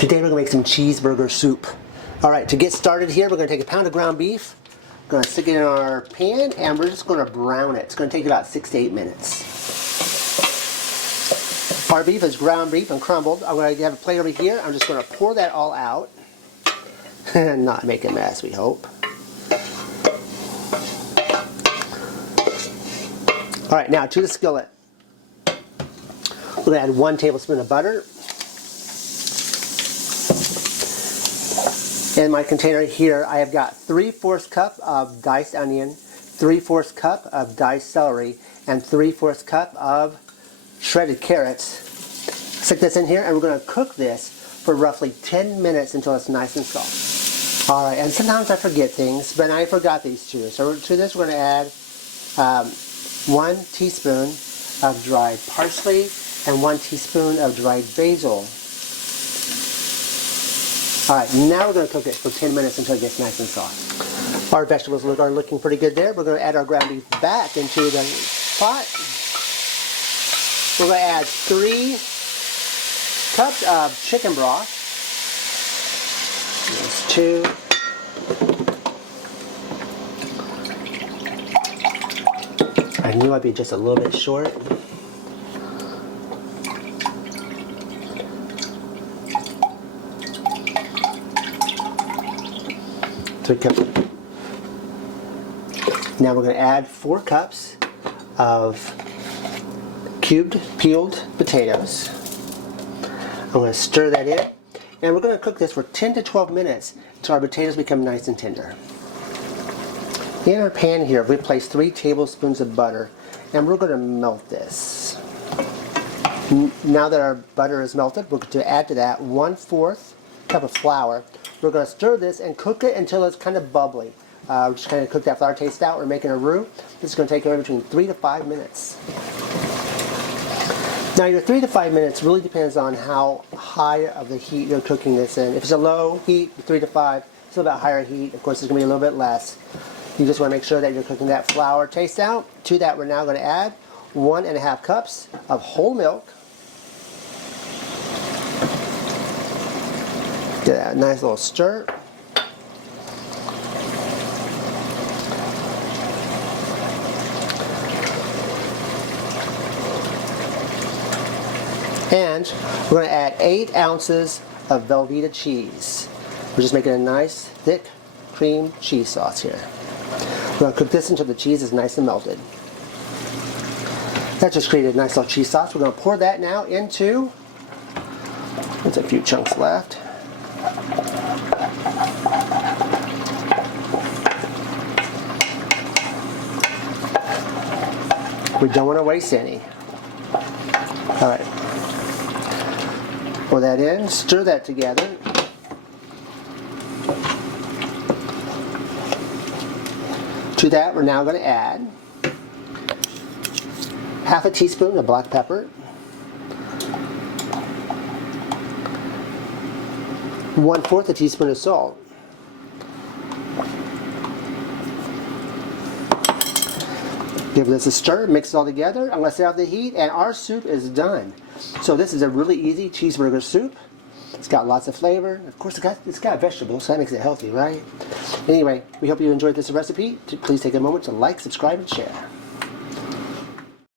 Today we're going to make some cheeseburger soup. Alright, to get started here, we're going to take a pound of ground beef, going to stick it in our pan, and we're just going to brown it. It's going to take about 6 to 8 minutes. Our beef is ground beef and crumbled. I'm going to have a plate over here. I'm just going to pour that all out and not make a mess, we hope. Alright, now to the skillet. We're going to add 1 tablespoon of butter. In my container here, I have got 3/4 cup of diced onion, 3/4 cup of diced celery, and 3/4 cup of shredded carrots. Stick this in here, and we're going to cook this for roughly 10 minutes until it's nice and soft. Alright, and sometimes I forget things, but I forgot these two. So to this we're going to add 1 teaspoon of dried parsley and 1 teaspoon of dried basil. Alright, now we're going to cook it for 10 minutes until it gets nice and soft. Our vegetables are looking pretty good there. We're going to add our ground beef back into the pot. We're going to add 3 cups of chicken broth. There's 2. I knew I'd be just a little bit short. 3 cups. Now we're going to add 4 cups of cubed peeled potatoes. I'm going to stir that in, and we're going to cook this for 10 to 12 minutes until our potatoes become nice and tender. In our pan here, we place 3 tablespoons of butter, and we're going to melt this. Now that our butter is melted, we're going to add to that 1/4 cup of flour. We're going to stir this and cook it until it's kind of bubbly. We're just kind of cook that flour taste out. We're making a roux. This is going to take anywhere between 3 to 5 minutes. Now your 3 to 5 minutes really depends on how high of the heat you're cooking this in. If it's a low heat, 3 to 5, it's a little bit higher heat. Of course, it's going to be a little bit less. You just want to make sure that you're cooking that flour taste out. To that, we're now going to add 1.5 cups of whole milk. Get a nice little stir. And we're going to add 8 ounces of Velveeta cheese. We're just making a nice, thick cream cheese sauce here. We're going to cook this until the cheese is nice and melted. That just created a nice little cheese sauce. We're going to pour that now into, there's a few chunks left. We don't want to waste any. Alright. Pour that in, stir that together. To that, we're now going to add 1/2 teaspoon of black pepper, 1/4 teaspoon of salt, give this a stir, mix it all together. I'm going to set off the heat, and our soup is done. So this is a really easy cheeseburger soup. It's got lots of flavor. Of course, it's got vegetables, so that makes it healthy, right? Anyway, we hope you enjoyed this recipe. Please take a moment to like, subscribe, and share.